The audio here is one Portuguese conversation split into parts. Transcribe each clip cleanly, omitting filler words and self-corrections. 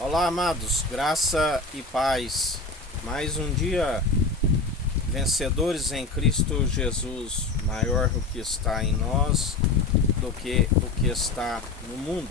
Olá, amados, graça e paz. Mais um dia vencedores em Cristo Jesus, maior o que está em nós do que o que está no mundo.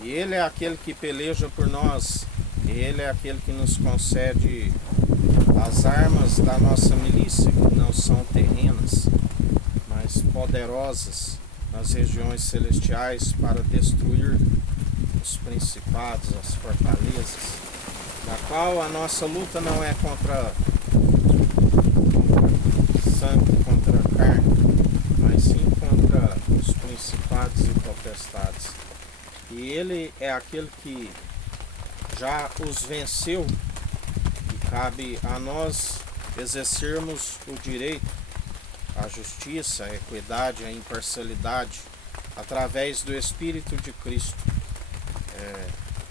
E Ele é aquele que peleja por nós, Ele é aquele que nos concede as armas da nossa milícia, que não são terrenas, mas poderosas nas regiões celestiais para destruir os principados, as fortalezas, da qual a nossa luta não é contra sangue, contra carne, mas sim contra os principados e potestades. E Ele é aquele que já os venceu e cabe a nós exercermos o direito, a justiça, a equidade, a imparcialidade através do Espírito de Cristo.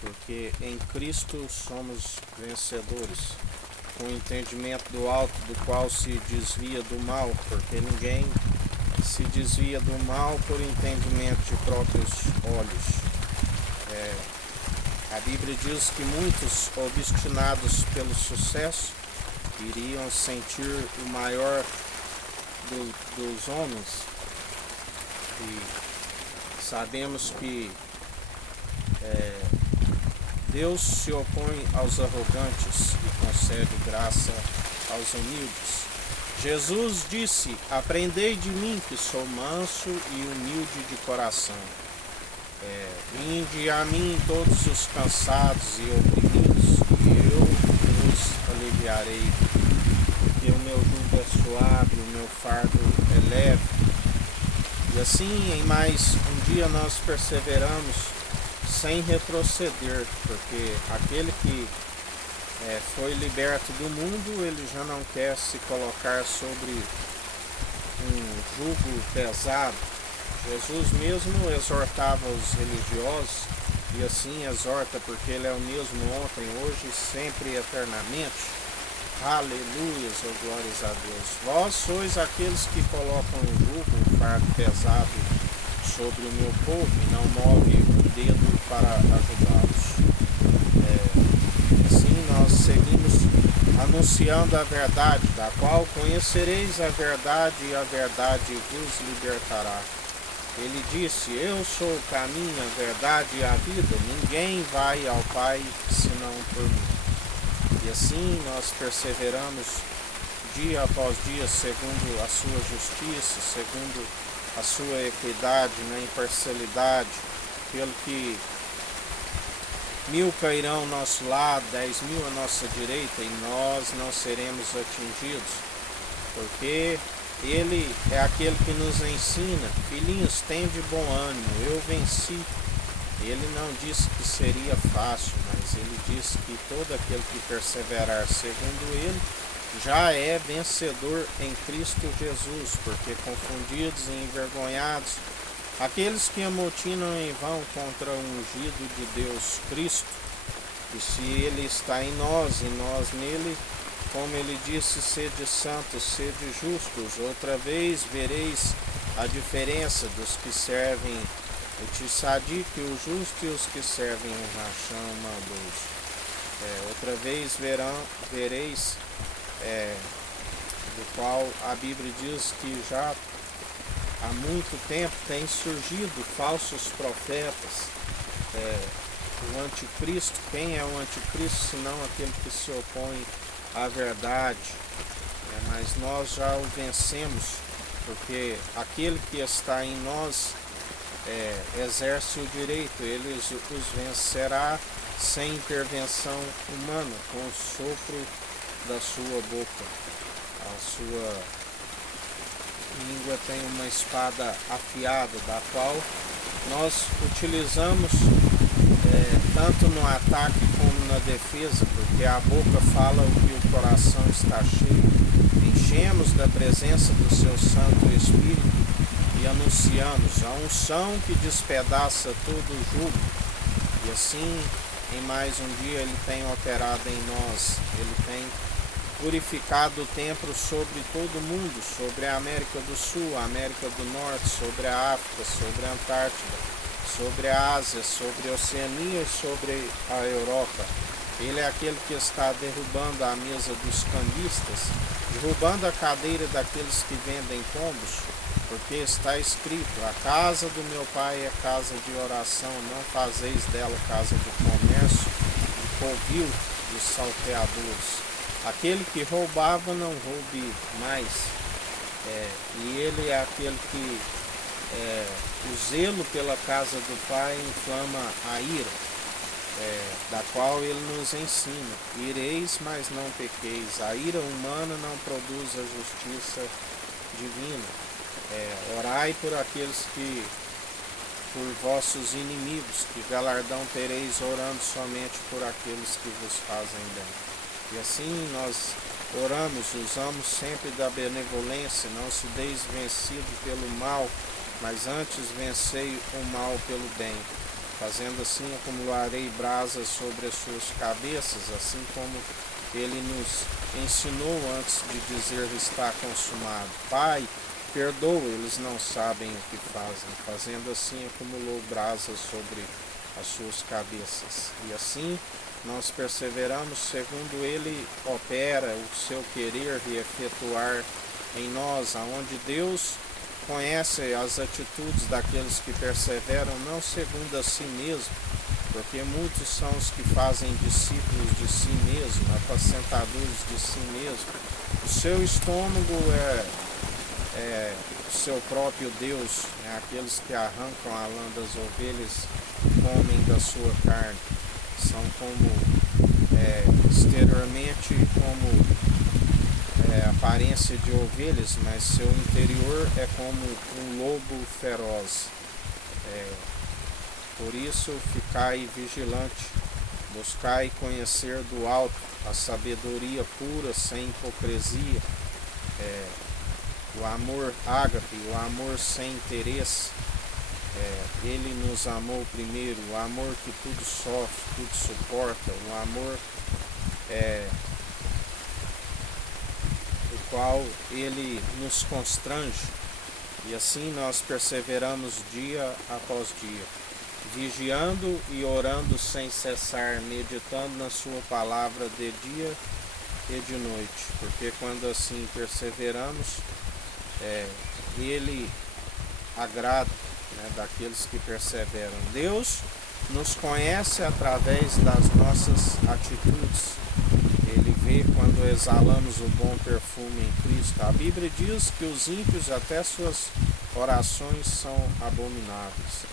Porque em Cristo somos vencedores, com o entendimento do alto, do qual se desvia do mal, porque ninguém se desvia do mal por entendimento de próprios olhos. A Bíblia diz que muitos, obstinados pelo sucesso, iriam sentir o maior dos homens, e sabemos que Deus se opõe aos arrogantes e concede graça aos humildes. Jesus disse: aprendei de mim, que sou manso e humilde de coração. Vinde a mim todos os cansados e oprimidos, e eu vos aliviarei, porque o meu jugo é suave, o meu fardo é leve. E assim, em mais um dia nós perseveramos sem retroceder, porque aquele que foi liberto do mundo, ele já não quer se colocar sobre um jugo pesado. Jesus mesmo exortava os religiosos, e assim exorta, porque ele é o mesmo ontem, hoje, sempre e eternamente. Aleluias, oh glórias a Deus. Vós sois aqueles que colocam um jugo, um fardo pesado sobre o meu povo, e não move um dedo para ajudá-los. Assim nós seguimos anunciando a verdade, da qual conhecereis a verdade, e a verdade vos libertará. Ele disse: eu sou o caminho, a verdade e a vida, ninguém vai ao Pai senão por mim. E assim nós perseveramos dia após dia, segundo a sua justiça, segundo a sua equidade, na imparcialidade, pelo que 1000 cairão ao nosso lado, 10.000 à nossa direita, e nós não seremos atingidos, porque Ele é aquele que nos ensina: filhinhos, tende bom ânimo, eu venci. Ele não disse que seria fácil, mas Ele disse que todo aquele que perseverar segundo Ele já é vencedor em Cristo Jesus, porque confundidos e envergonhados, aqueles que amotinam em vão contra o ungido de Deus Cristo, e se Ele está em nós e nós nele, como Ele disse: sede santos, sede justos, outra vez vereis a diferença dos que servem o tzadik, o justo, e os que servem o racham, o maldoso. Outra vez vereis, do qual a Bíblia diz que já há muito tempo tem surgido falsos profetas, o anticristo. Quem é o anticristo senão aquele que se opõe à verdade? Mas nós já o vencemos, porque aquele que está em nós exerce o direito, ele os vencerá sem intervenção humana, com o sopro da sua boca. A sua língua tem uma espada afiada, da qual nós utilizamos tanto no ataque como na defesa, porque a boca fala o que o coração está cheio. Enchemos da presença do seu Santo Espírito e anunciamos a unção que despedaça todo o jugo. E assim, em mais um dia, Ele tem operado em nós, Ele tem purificado o templo sobre todo o mundo, sobre a América do Sul, a América do Norte, sobre a África, sobre a Antártida, sobre a Ásia, sobre a Oceania e sobre a Europa. Ele é aquele que está derrubando a mesa dos cambistas, derrubando a cadeira daqueles que vendem pombos, porque está escrito: a casa do meu pai é casa de oração, não fazeis dela casa de comércio, de covil de salteadores. Aquele que roubava não roube mais, e ele é aquele que o zelo pela casa do pai inflama a ira, da qual ele nos ensina: ireis, mas não pequeis. A ira humana não produz a justiça divina. Orai por aqueles que, por vossos inimigos, que galardão tereis orando somente por aqueles que vos fazem bem. E assim nós oramos, usamos sempre da benevolência: não se deis vencido pelo mal, mas antes vencei o mal pelo bem. Fazendo assim, acumularei brasas sobre as suas cabeças, assim como ele nos ensinou antes de dizer: está consumado. Pai, perdoa, eles não sabem o que fazem. Fazendo assim, acumulou brasas sobre as suas cabeças. E assim nós perseveramos segundo ele opera o seu querer e efetuar em nós, aonde Deus conhece as atitudes daqueles que perseveram, não segundo a si mesmo, porque muitos são os que fazem discípulos de si mesmo, apacentadores de si mesmo. O seu estômago é o seu próprio Deus, aqueles que arrancam a lã das ovelhas e comem da sua carne. São como exteriormente como aparência de ovelhas, mas seu interior é como um lobo feroz. Por isso, ficai vigilante, buscai conhecer do alto a sabedoria pura, sem hipocrisia, o amor ágape, o amor sem interesse. Ele nos amou primeiro, o amor que tudo sofre, tudo suporta, o amor o qual ele nos constrange. E assim nós perseveramos dia após dia, vigiando e orando sem cessar, meditando na sua palavra de dia e de noite, porque quando assim perseveramos, ele agrada daqueles que perseveram. Deus nos conhece através das nossas atitudes. Ele vê quando exalamos o bom perfume em Cristo. A Bíblia diz que os ímpios, até suas orações são abomináveis.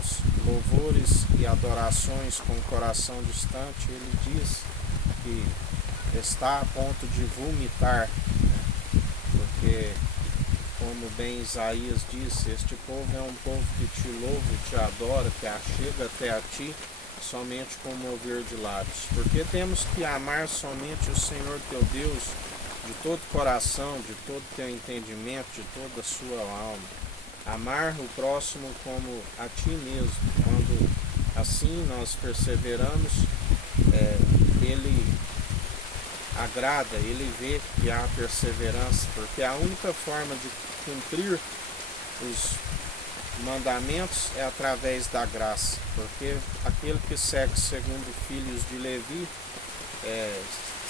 Os louvores e adorações com o coração distante, ele diz que está a ponto de vomitar, porque, como bem Isaías disse, este povo é um povo que te louva e te adora, que achega até a ti somente com mover de lábios. Porque temos que amar somente o Senhor teu Deus de todo coração, de todo teu entendimento, de toda a sua alma. Amar o próximo como a ti mesmo. Quando assim nós perseveramos, ele agrada, ele vê que há perseverança, porque a única forma de cumprir os mandamentos é através da graça, porque aquele que segue segundo filhos de Levi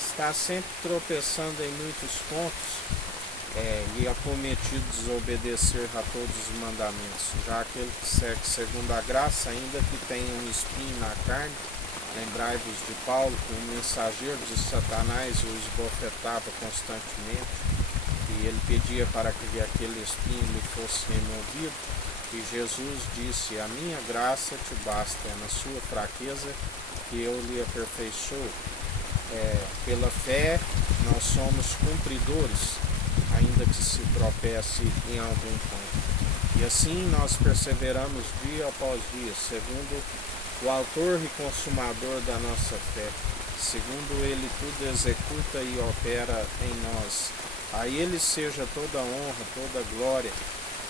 está sempre tropeçando em muitos pontos e acometido de desobedecer a todos os mandamentos. Já aquele que segue segundo a graça, ainda que tenha um espinho na carne, lembrai-vos de Paulo, que um mensageiro de Satanás o esbofetava constantemente, e ele pedia para que aquele espinho lhe fosse removido, e Jesus disse: a minha graça te basta, é na sua fraqueza que eu lhe aperfeiçoo. Pela fé nós somos cumpridores, ainda que se tropece em algum ponto. E assim nós perseveramos dia após dia, segundo o autor e consumador da nossa fé. Segundo ele tudo executa e opera em nós. A ele seja toda honra, toda glória,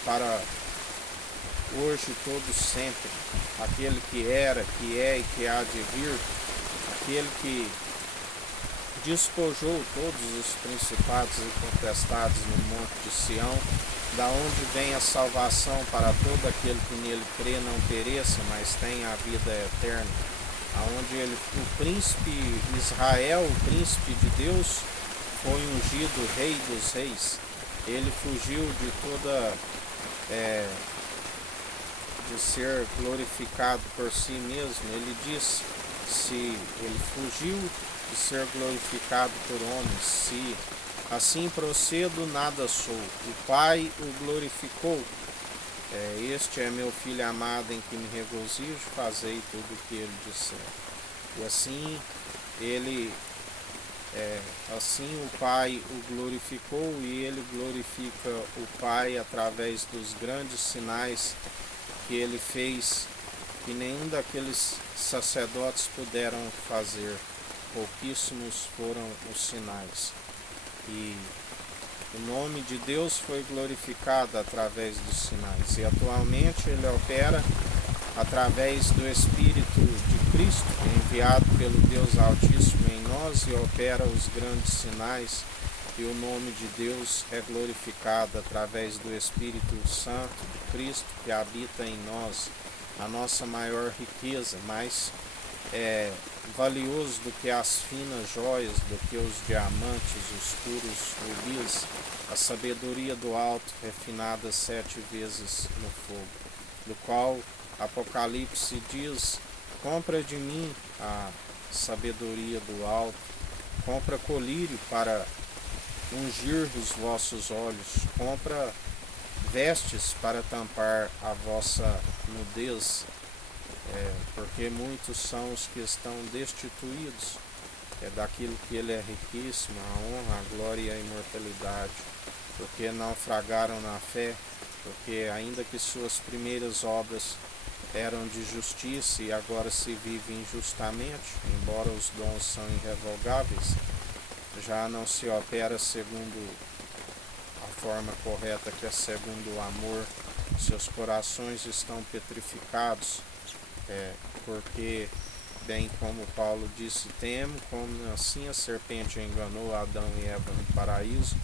para hoje e todo sempre. Aquele que era, que é e que há de vir, aquele que despojou todos os principados e potestades no monte de Sião, da onde vem a salvação para todo aquele que nele crê, não pereça, mas tenha a vida eterna. Aonde o príncipe Israel, o príncipe de Deus, foi ungido rei dos reis. Ele fugiu de toda de ser glorificado por si mesmo. Ele diz: se ele fugiu de ser glorificado por homens, se assim procedo, nada sou. O Pai o glorificou. Este é meu filho amado, em que me regozijo, fazei tudo o que ele disser. E assim o Pai o glorificou, e ele glorifica o Pai através dos grandes sinais que ele fez, que nenhum daqueles sacerdotes puderam fazer. Pouquíssimos foram os sinais. E o nome de Deus foi glorificado através dos sinais. E atualmente ele opera através do Espírito de Cristo, que é enviado pelo Deus Altíssimo em nós, e opera os grandes sinais. E o nome de Deus é glorificado através do Espírito Santo de Cristo, que habita em nós. A nossa maior riqueza, mais valioso do que as finas joias, do que os diamantes, os puros rubis, a sabedoria do alto, refinada 7 vezes no fogo, do qual Apocalipse diz: compra de mim a sabedoria do alto, compra colírio para ungir os vossos olhos, compra vestes para tampar a vossa nudez, porque muitos são os que estão destituídos daquilo que ele é riquíssimo, a honra, a glória e a imortalidade, porque naufragaram na fé, porque ainda que suas primeiras obras eram de justiça e agora se vive injustamente, embora os dons são irrevogáveis, já não se opera segundo a forma correta, que é segundo o amor. Seus corações estão petrificados, porque, bem como Paulo disse, temo, como assim a serpente enganou Adão e Eva no paraíso,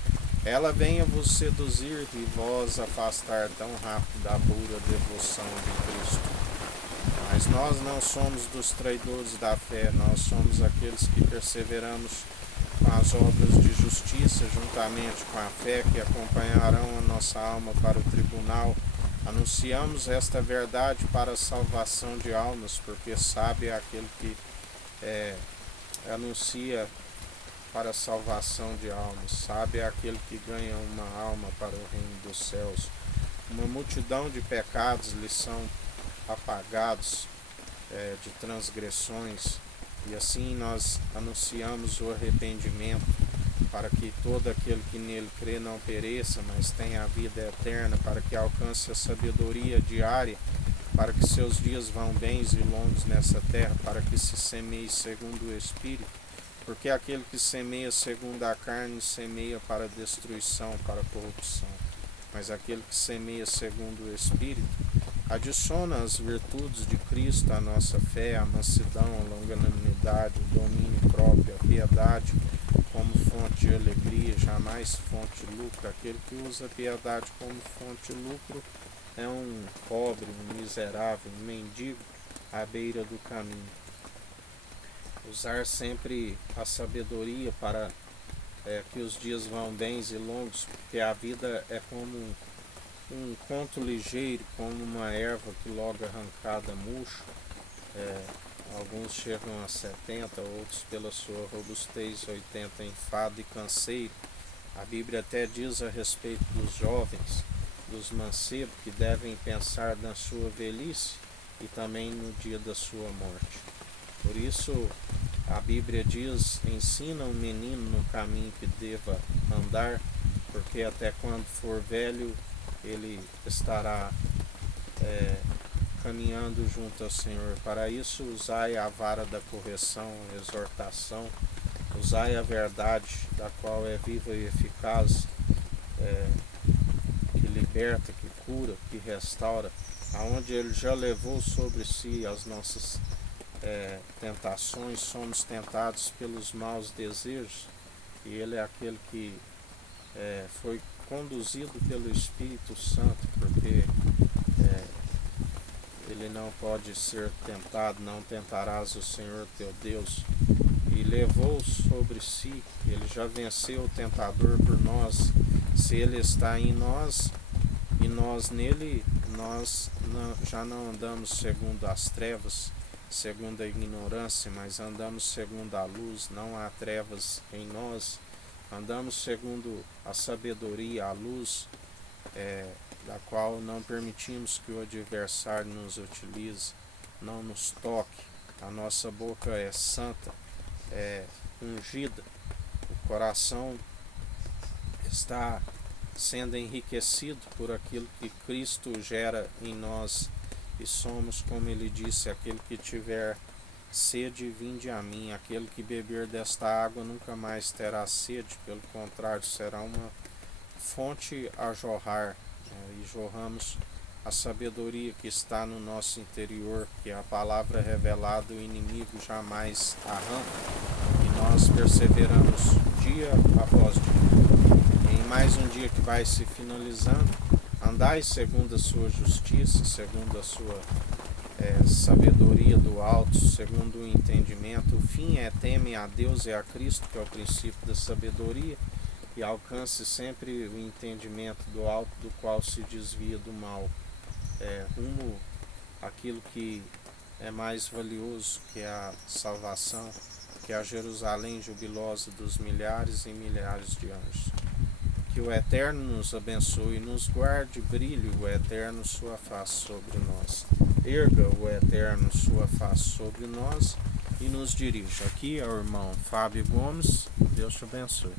ela venha vos seduzir e vós afastar tão rápido da pura devoção de Cristo. Mas nós não somos dos traidores da fé, nós somos aqueles que perseveramos com as obras de justiça, juntamente com a fé, que acompanharão a nossa alma para o tribunal. Anunciamos esta verdade para a salvação de almas, porque sabe aquele que anuncia para a salvação de almas, sabe aquele que ganha uma alma para o reino dos céus. Uma multidão de pecados lhe são apagados, de transgressões, e assim nós anunciamos o arrependimento, para que todo aquele que nele crê não pereça, mas tenha a vida eterna, para que alcance a sabedoria diária, para que seus dias vão bens e longos nessa terra, para que se semeie segundo o Espírito, porque aquele que semeia segundo a carne, semeia para destruição, para corrupção, mas aquele que semeia segundo o Espírito, adiciona as virtudes de Cristo à nossa fé, a mansidão, a longanimidade, o domínio próprio, a piedade, como fonte de alegria, jamais fonte de lucro. Aquele que usa a piedade como fonte de lucro é um pobre, um miserável, um mendigo à beira do caminho. Usar sempre a sabedoria para que os dias vão bens e longos, porque a vida é como um conto ligeiro, como uma erva que logo arrancada murcha. Alguns chegam a 70, outros pela sua robustez 80 enfado e canseiro. A Bíblia até diz a respeito dos jovens, dos mancebos, que devem pensar na sua velhice e também no dia da sua morte. Por isso a Bíblia diz: ensina um menino no caminho que deva andar, porque até quando for velho ele estará caminhando junto ao Senhor. Para isso, usai a vara da correção, exortação, usai a verdade, da qual é viva e eficaz, que liberta, que cura, que restaura, aonde ele já levou sobre si as nossas tentações, somos tentados pelos maus desejos, e Ele é aquele que foi conduzido pelo Espírito Santo, porque Ele não pode ser tentado, não tentarás o Senhor teu Deus, e levou sobre si, Ele já venceu o tentador por nós. Se Ele está em nós e nós nele, nós já não andamos segundo as trevas, segundo a ignorância, mas andamos segundo a luz. Não há trevas em nós, andamos segundo a sabedoria, a luz, da qual não permitimos que o adversário nos utilize, não nos toque. A nossa boca é santa, é ungida, o coração está sendo enriquecido por aquilo que Cristo gera em nós, e somos, como Ele disse, aquele que tiver sede, vinde a mim. Aquele que beber desta água nunca mais terá sede, pelo contrário, será uma fonte a jorrar, e jorramos a sabedoria que está no nosso interior, que a palavra revelada o inimigo jamais arranca, e nós perseveramos dia após dia. Em mais um dia que vai se finalizando, andai segundo a sua justiça, segundo a sua sabedoria do alto, segundo o entendimento. O fim é teme a Deus e a Cristo, que é o princípio da sabedoria, e alcance sempre o entendimento do alto, do qual se desvia do mal, rumo àquilo que é mais valioso, que é a salvação, que é a Jerusalém jubilosa dos milhares e milhares de anjos. Que o Eterno nos abençoe e nos guarde, brilhe o Eterno sua face sobre nós. Erga o Eterno sua face sobre nós e nos dirija. Aqui é o irmão Fábio Gomes. Deus te abençoe.